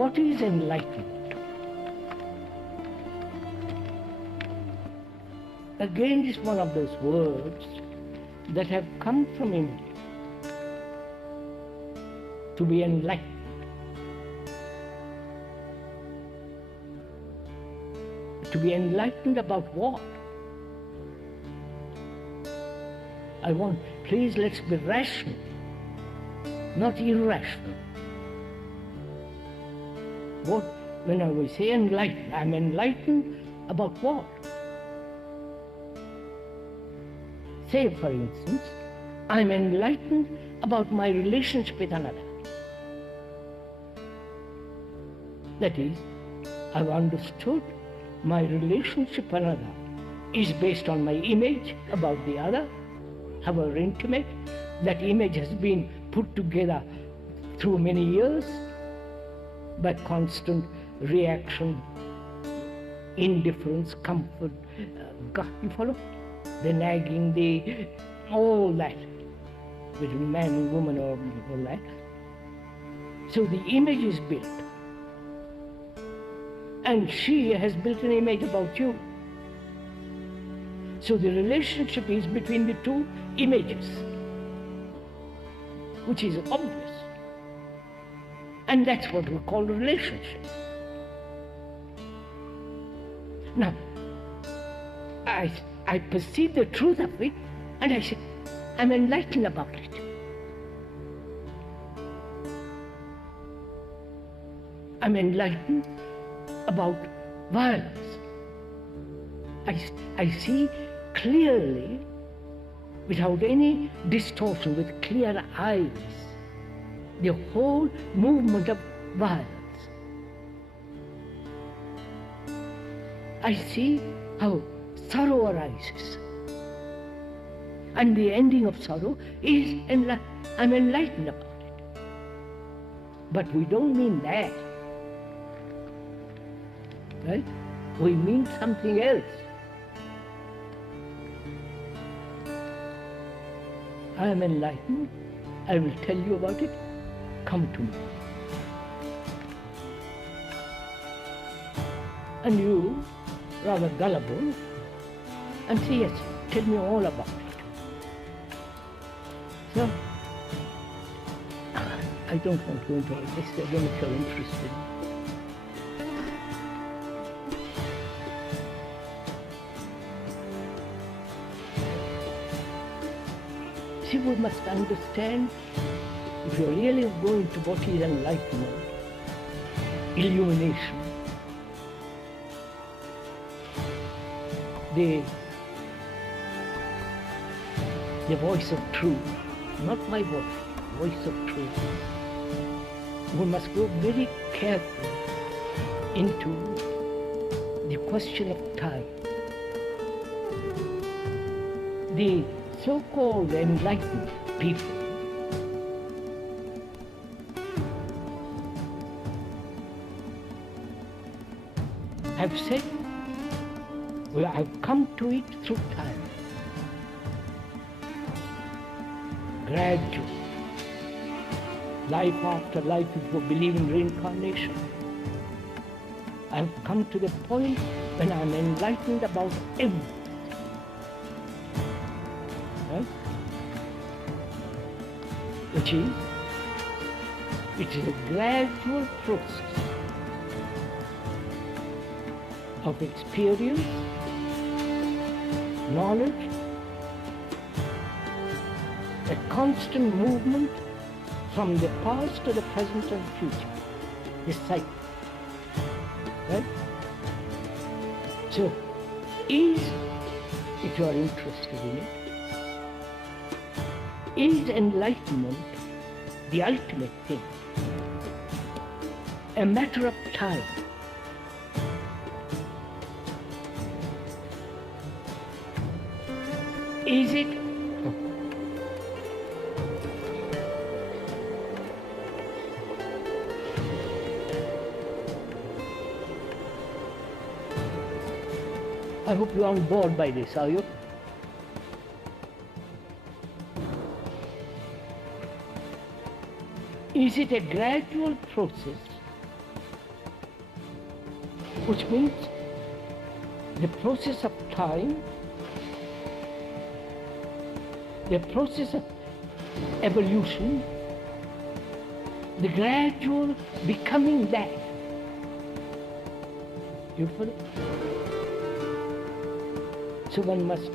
what is enlightenment? Again, is one of those words that have come from India. To be enlightened. To be enlightened about what? Please let's be rational, not irrational. When I say enlightened, I'm enlightened about what? Say, for instance, I'm enlightened about my relationship with another. That is, I've understood my relationship with another is based on my image about the other, however intimate. That image has been put together through many years by constant reaction, indifference, comfort, you follow? The nagging, all that, between man and woman or all that. So the image is built. And she has built an image about you. So the relationship is between the two images, which is obvious. And that's what we call a relationship. Now, I perceive the truth of it, and I say, I'm enlightened about it. I'm enlightened about violence. I see clearly, without any distortion, with clear eyes, the whole movement of violence. I see how sorrow arises. And the ending of sorrow is, I'm enlightened about it. But we don't mean that. Right? We mean something else. I am enlightened. I will tell you about it. Come to me. And you, rather gullible, and say, yes, tell me all about it. So, I don't want to go into all this. I don't know if you're interested. See, we must understand, if you're really going to what is enlightenment, illumination, the voice of truth, not my voice of truth. We must go very carefully into the question of time. The so-called enlightened people have said, well, I've come to it through time. Gradual. Life after life, if you believe in reincarnation. I've come to the point when I'm enlightened about everything. Right? Which is, it is a gradual process of experience, knowledge, a constant movement from the past to the present and future, this cycle. Right? So, if you are interested in it, is enlightenment the ultimate thing? A matter of time. Is it? I hope you aren't bored by this, are you? Is it a gradual process which means the process of time, the process of evolution, the gradual becoming that. You follow? So one must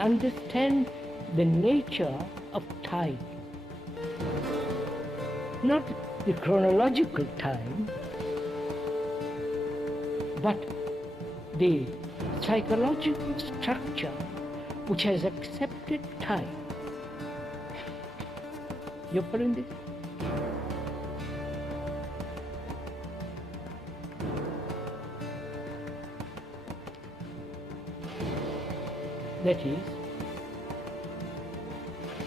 understand the nature of time. Not the chronological time, but the psychological structure which has accepted time. You following this? That is,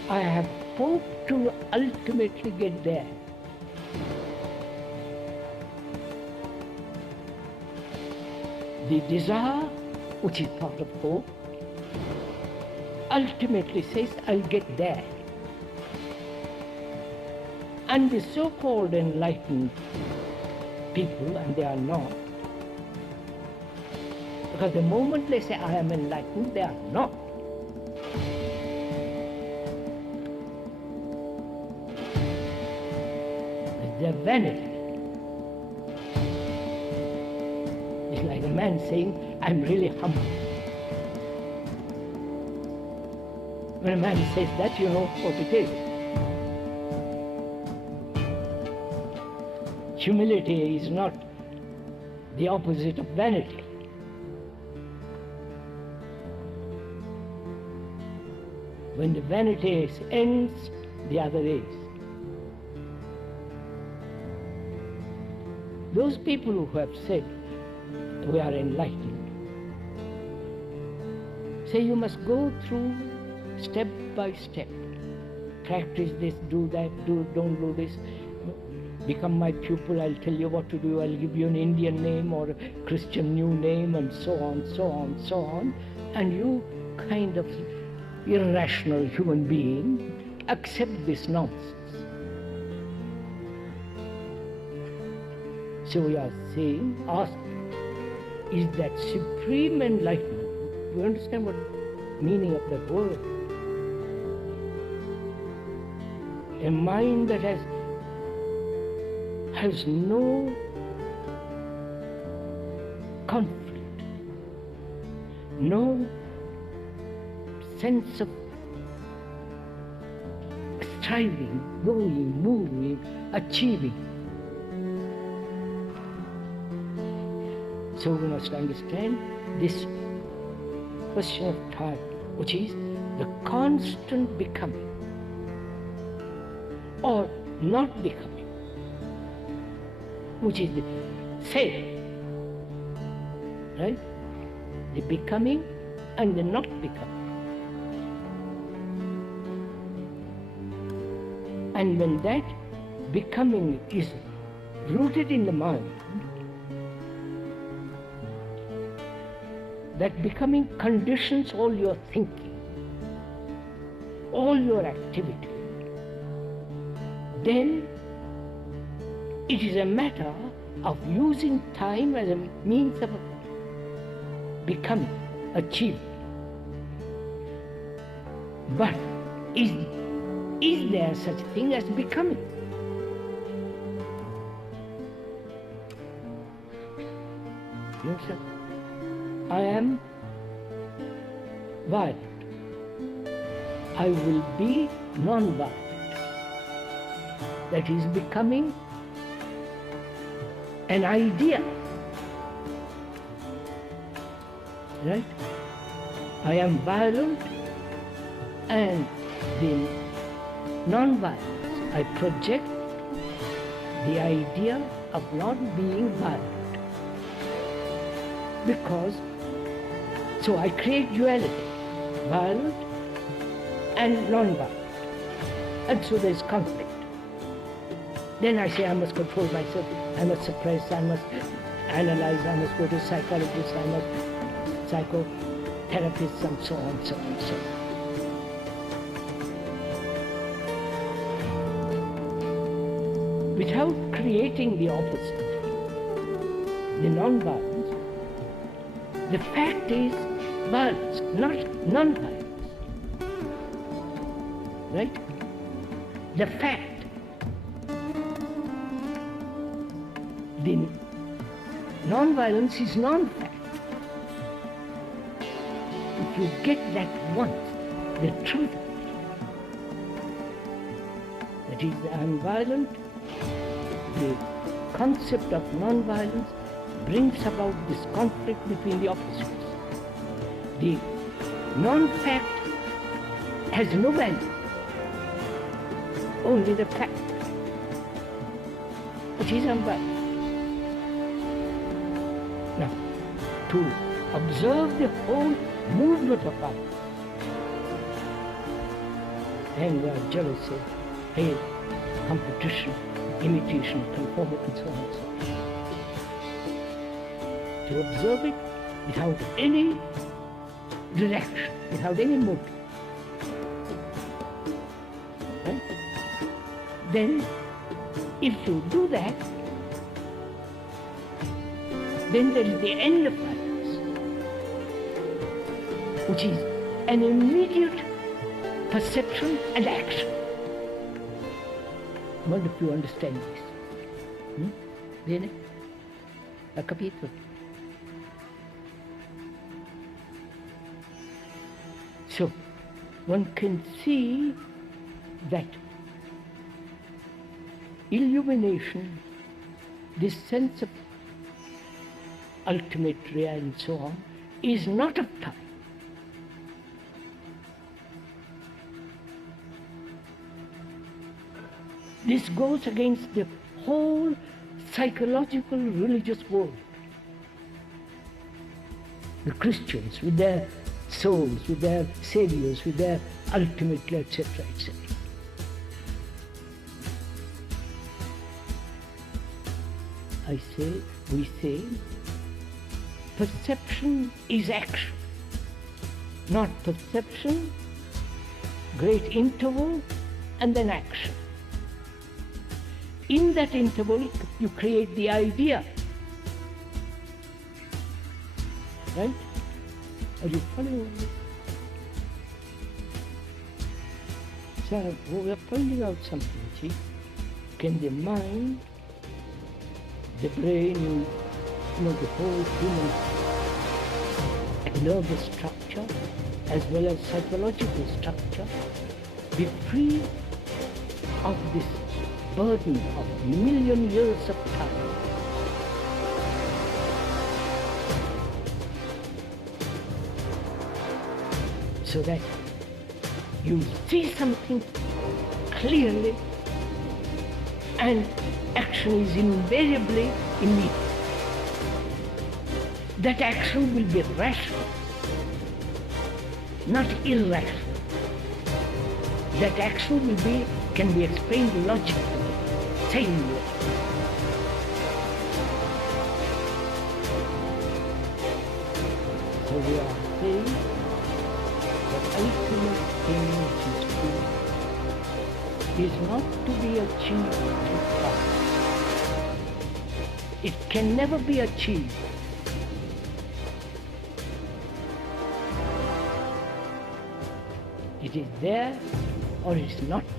I have hoped to ultimately get there. The desire, which is part of hope, ultimately says, I'll get there. And the so-called enlightened people, and they are not, because the moment they say, I am enlightened, they are not. They're vanity. It's like a man saying, I'm really humble. When a man says that, you know what it is. Humility is not the opposite of vanity. When the vanity ends, the other is. Those people who have said, we are enlightened, say you must go through step by step. Practice this, do that, don't do this. Become my pupil, I'll tell you what to do, I'll give you an Indian name or a Christian new name, and so on, so on, so on. And you kind of irrational human being accept this nonsense. So we are saying, ask, is that supreme enlightenment? Do you understand what meaning of that word? A mind that has no conflict, no sense of striving, going, moving, achieving. So we must understand this question of time, which is the constant becoming or not becoming, which is the same, right? The becoming and the not becoming. And when that becoming is rooted in the mind, that becoming conditions all your thinking, all your activity, then it is a matter of using time as a means of becoming, achieving. But is there such a thing as becoming? You know, sir? I am violent. I will be non-violent. That is becoming an idea. Right? I am violent, and the non-violence, I project the idea of not being violent. Because, so I create duality, violent and non-violent. And so there's conflict. Then I say I must control myself, I must suppress, I must analyze, I must go to psychologists, I must psychotherapists, and so on, so on, so on. Without creating the opposite, the non-violence, The fact is violence, not non-violence. Right? The fact. The non-violence is non-fact. If you get that once, the truth of it, that is, I am violent, the concept of non-violence brings about this conflict between the opposites. The non-fact has no value, only the fact, which is unviolent. Now, to observe the whole movement of violence, anger, jealousy, hate, competition, imitation, conformity, and so on and so on. To observe it without any reaction, without any motive. Right? Then, if you do that, then there is the end of violence, which is an immediate perception and action. I wonder if you understand this. Bene? Ha capito? So, one can see that illumination, this sense of ultimate real and so on, is not of time. This goes against the whole psychological religious world. The Christians with their souls, with their saviors, with their ultimate, etc., etc. We say, perception is action, not perception, great interval, and then action. In that interval, you create the idea. Right? Are you following me? So we are pointing out something, see? Can the mind, the brain, the whole human nervous structure, as well as psychological structure, be free of this burden of million years of time? So that you see something clearly and action is invariably immediate. That action will be rational, not irrational. That action can be explained logically, sanely. So we are saying that ultimate thing which is true is not to be achieved through thought. It can never be achieved. It is there or it is not there.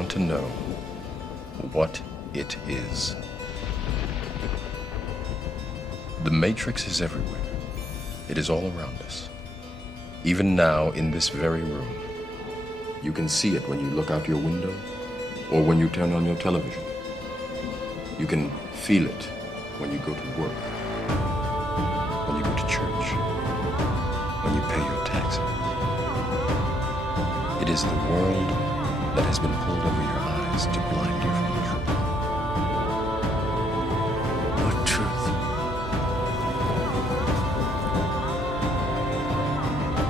want to know what it is. The Matrix is everywhere. It is all around us. Even now, in this very room. You can see it when you look out your window or when you turn on your television. You can feel it when you go to work, when you go to church, when you pay your taxes. It is the world that has been pulled over your eyes to blind you from the truth. What truth?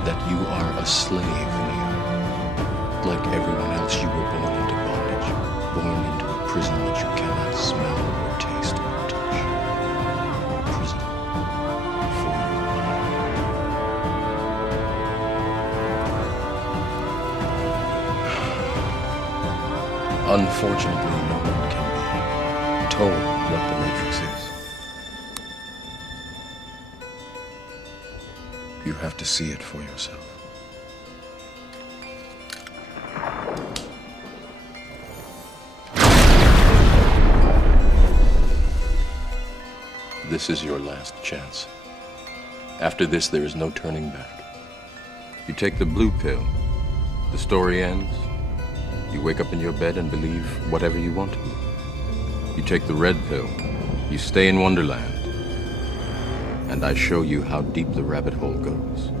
That you are a slave, Neo. Like everyone else, you were born into bondage, born into a prison that you cannot smell or taste or touch. A prison for your mind. Unfortunately, no one can be told what the Matrix is. You have to see it for yourself. This is your last chance. After this, there is no turning back. You take the blue pill, the story ends. You wake up in your bed and believe whatever you want to believe. You take the red pill, you stay in Wonderland, and I show you how deep the rabbit hole goes.